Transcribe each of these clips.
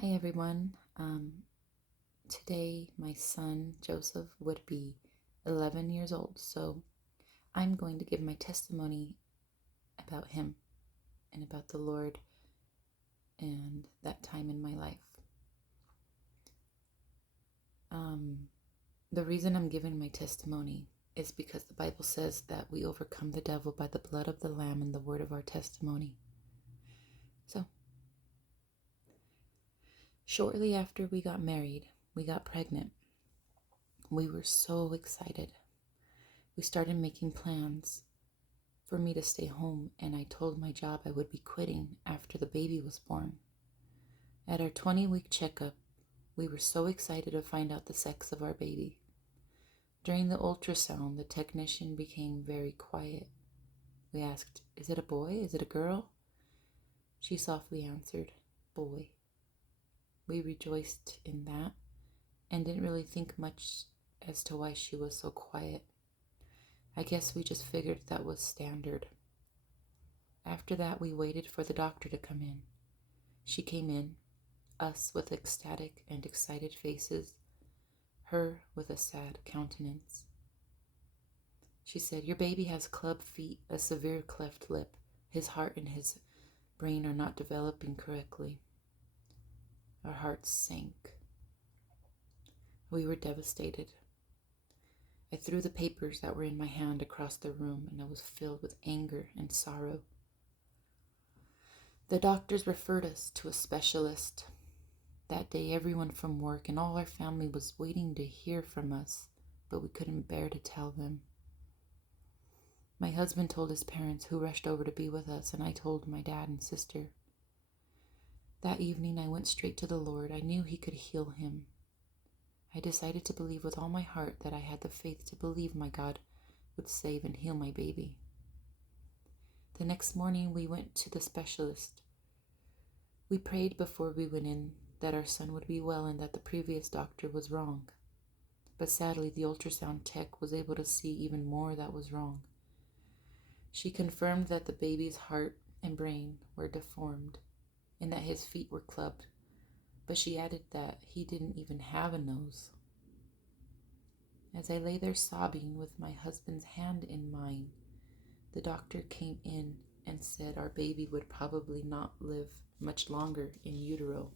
Hi everyone. Today my son Joseph would be 11 years old, so I'm going to give my testimony about him and about the Lord and that time in my life. The reason I'm giving my testimony is because the Bible says that we overcome the devil by the blood of the Lamb and the word of our testimony. So, shortly after we got married, we got pregnant. We were so excited. We started making plans for me to stay home, and I told my job I would be quitting after the baby was born. At our 20-week checkup, we were so excited to find out the sex of our baby. During the ultrasound, the technician became very quiet. We asked, "Is it a boy? Is it a girl?" She softly answered, "Boy." We rejoiced in that and didn't really think much as to why she was so quiet. I guess we just figured that was standard. After that, we waited for the doctor to come in. She came in, us with ecstatic and excited faces, her with a sad countenance. She said, "Your baby has club feet, a severe cleft lip. His heart and his brain are not developing correctly." Our hearts sank. We were devastated. I threw the papers that were in my hand across the room, and I was filled with anger and sorrow. The doctors referred us to a specialist. That day, everyone from work and all our family was waiting to hear from us, but we couldn't bear to tell them. My husband told his parents, who rushed over to be with us, and I told my dad and sister. That evening, I went straight to the Lord. I knew He could heal him. I decided to believe with all my heart that I had the faith to believe my God would save and heal my baby. The next morning, we went to the specialist. We prayed before we went in that our son would be well and that the previous doctor was wrong. But sadly, the ultrasound tech was able to see even more that was wrong. She confirmed that the baby's heart and brain were deformed and that his feet were clubbed, but she added that he didn't even have a nose. As I lay there sobbing with my husband's hand in mine, the doctor came in and said our baby would probably not live much longer in utero,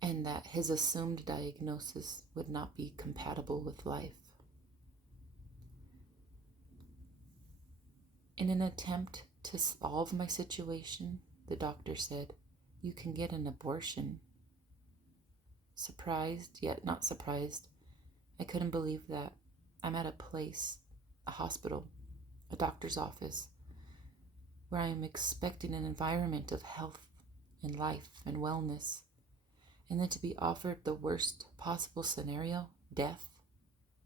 and that his assumed diagnosis would not be compatible with life. In an attempt to solve my situation, the doctor said, "You can get an abortion." Surprised, yet not surprised, I couldn't believe that I'm at a place, a hospital, a doctor's office, where I am expecting an environment of health and life and wellness, and then to be offered the worst possible scenario, death,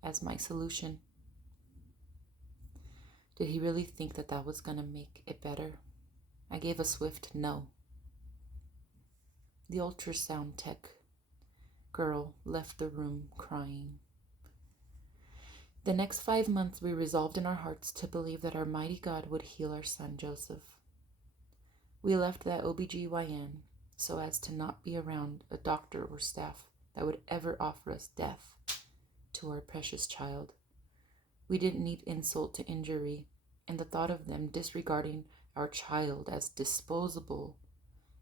as my solution. Did he really think that that was going to make it better? I gave a swift no. The ultrasound tech girl left the room crying. The next 5 months, we resolved in our hearts to believe that our mighty God would heal our son Joseph. We left that OBGYN so as to not be around a doctor or staff that would ever offer us death to our precious child. We didn't need insult to injury, and the thought of them disregarding our child as disposable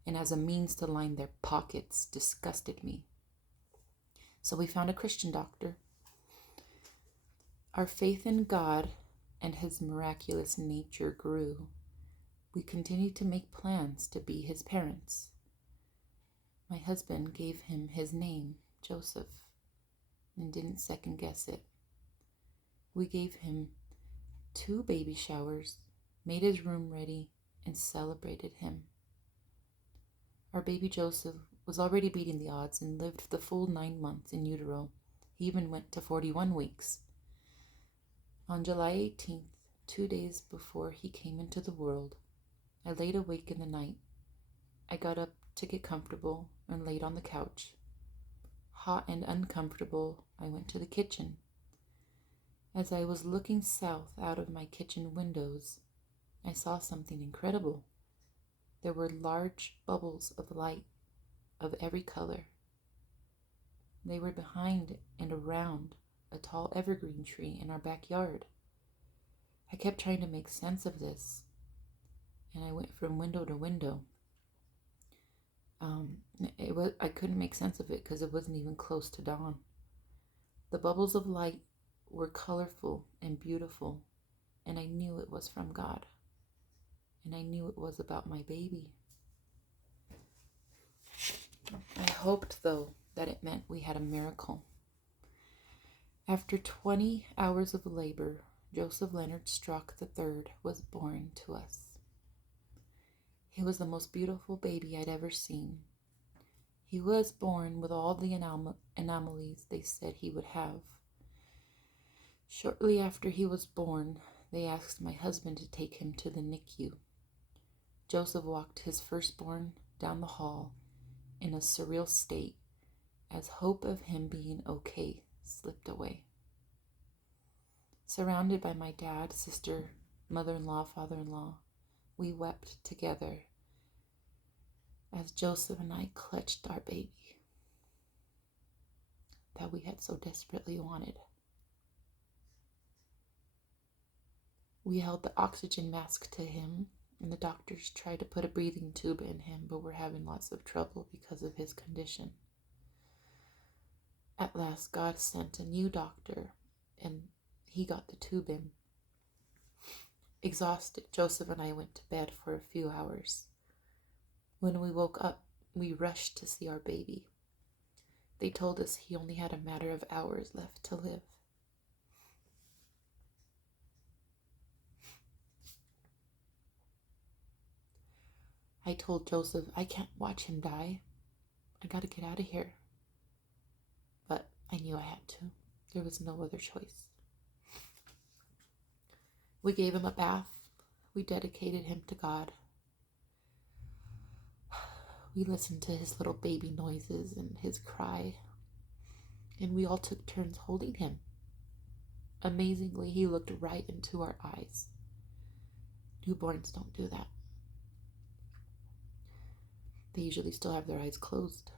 and as a means to line their pockets disgusted me. So we found a Christian doctor. Our faith in God and His miraculous nature grew. We continued to make plans to be his parents. My husband gave him his name, Joseph, and didn't second guess it. We gave him 2 baby showers, made his room ready, and celebrated him. Our baby Joseph was already beating the odds and lived the full 9 months in utero. He even went to 41 weeks. On July 18th, 2 days before he came into the world, I laid awake in the night. I got up to get comfortable and laid on the couch. Hot and uncomfortable, I went to the kitchen. As I was looking south out of my kitchen windows, I saw something incredible. There were large bubbles of light of every color. They were behind and around a tall evergreen tree in our backyard. I kept trying to make sense of this, and I went from window to window. I couldn't make sense of it because it wasn't even close to dawn. The bubbles of light were colorful and beautiful, and I knew it was from God, and I knew it was about my baby. I hoped, though, that it meant we had a miracle. After 20 hours of labor, Joseph Leonard Strzok III was born to us. He was the most beautiful baby I'd ever seen. He was born with all the anomalies they said he would have. Shortly after he was born, they asked my husband to take him to the NICU. Joseph walked his firstborn down the hall in a surreal state as hope of him being okay slipped away. Surrounded by my dad, sister, mother-in-law, father-in-law, we wept together as Joseph and I clutched our baby that we had so desperately wanted. We held the oxygen mask to him, and the doctors tried to put a breathing tube in him, but were having lots of trouble because of his condition. At last, God sent a new doctor, and he got the tube in. Exhausted, Joseph and I went to bed for a few hours. When we woke up, we rushed to see our baby. They told us he only had a matter of hours left to live. I told Joseph, I can't watch him die. I gotta get out of here. But I knew I had to. There was no other choice. We gave him a bath. We dedicated him to God. We listened to his little baby noises and his cry. And we all took turns holding him. Amazingly, he looked right into our eyes. Newborns don't do that. They usually still have their eyes closed.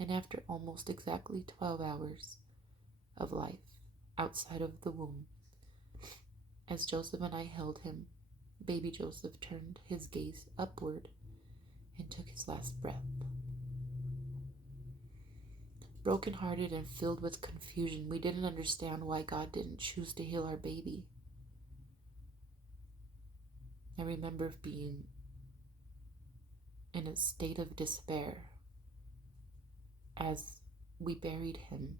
And after almost exactly 12 hours of life outside of the womb, as Joseph and I held him, baby Joseph turned his gaze upward and took his last breath. Broken-hearted and filled with confusion, we didn't understand why God didn't choose to heal our baby. I remember being in a state of despair as we buried him.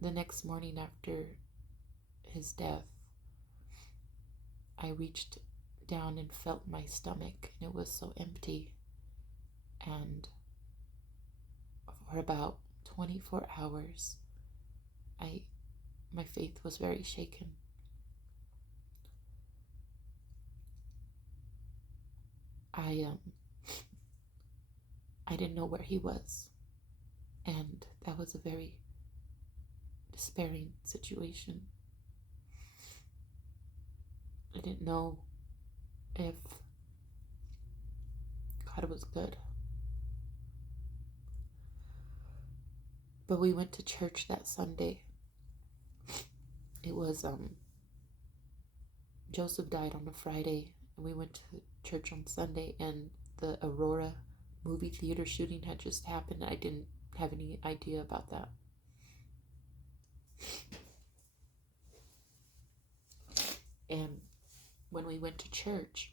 The next morning after his death, I reached down and felt my stomach, and it was so empty. And for about 24 hours, my faith was very shaken. I didn't know where he was, and that was a very despairing situation. I didn't know if God was good. But we went to church that Sunday. It was Joseph died on a Friday, and we went to church on Sunday, and the Aurora movie theater shooting had just happened. I didn't have any idea about that. And when we went to church,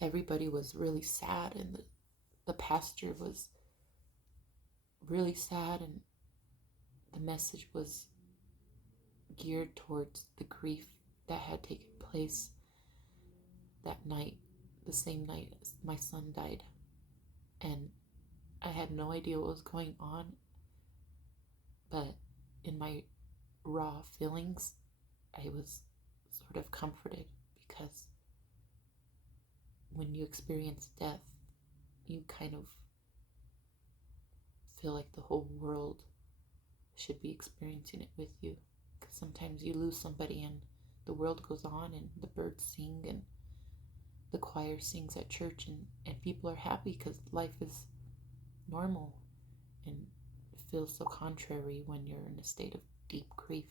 everybody was really sad, and the pastor was really sad, and the message was geared towards the grief that had taken place that night, the same night as my son died. And I had no idea what was going on, but in my raw feelings, I was sort of comforted, because when you experience death, you kind of feel like the whole world should be experiencing it with you. Because sometimes you lose somebody and the world goes on and the birds sing and the choir sings at church, and people are happy because life is normal, and it feels so contrary when you're in a state of deep grief.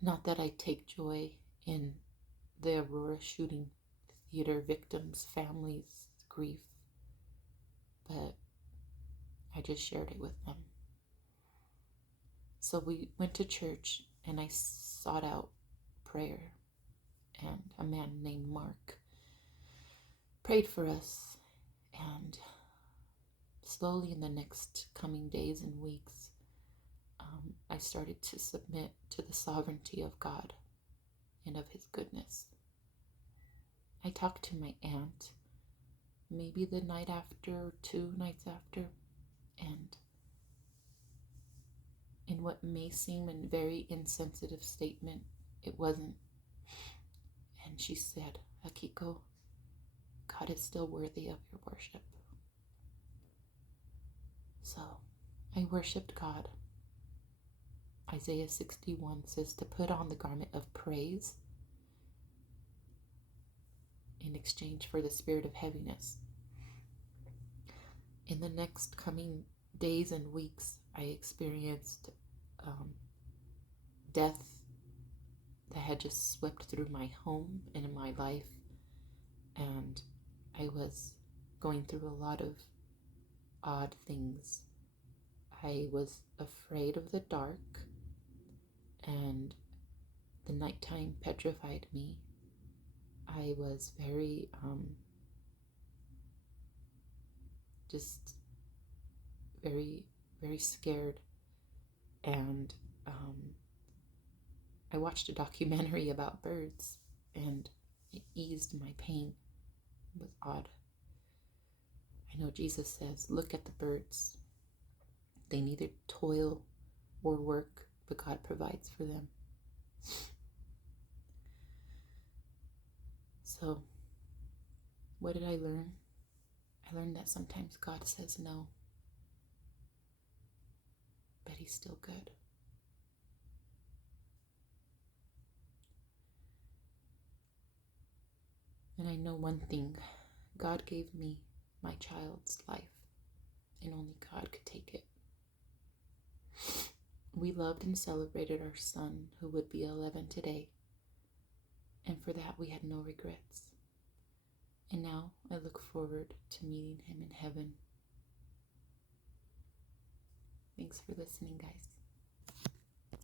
Not that I take joy in the Aurora shooting theater victims' families' grief, but I just shared it with them. So we went to church, and I sought out prayer, and a man named Mark prayed for us. And slowly in the next coming days and weeks, I started to submit to the sovereignty of God and of His goodness. I talked to my aunt maybe the night after or 2 nights after, and in what may seem a very insensitive statement, it wasn't. And she said, Akiko, God is still worthy of your worship. So I worshiped God. Isaiah 61 says to put on the garment of praise in exchange for the spirit of heaviness. In the next coming days and weeks, I experienced death that had just swept through my home and in my life, and I was going through a lot of odd things. I was afraid of the dark, and the nighttime petrified me. I was very just very, very scared, and I watched a documentary about birds, and it eased my pain. It was odd. I know Jesus says, look at the birds. They neither toil or work, but God provides for them. So, what did I learn? I learned that sometimes God says no, but He's still good. And I know one thing, God gave me my child's life, and only God could take it. We loved and celebrated our son, who would be 11 today, and for that we had no regrets. And now I look forward to meeting him in heaven. Thanks for listening, guys.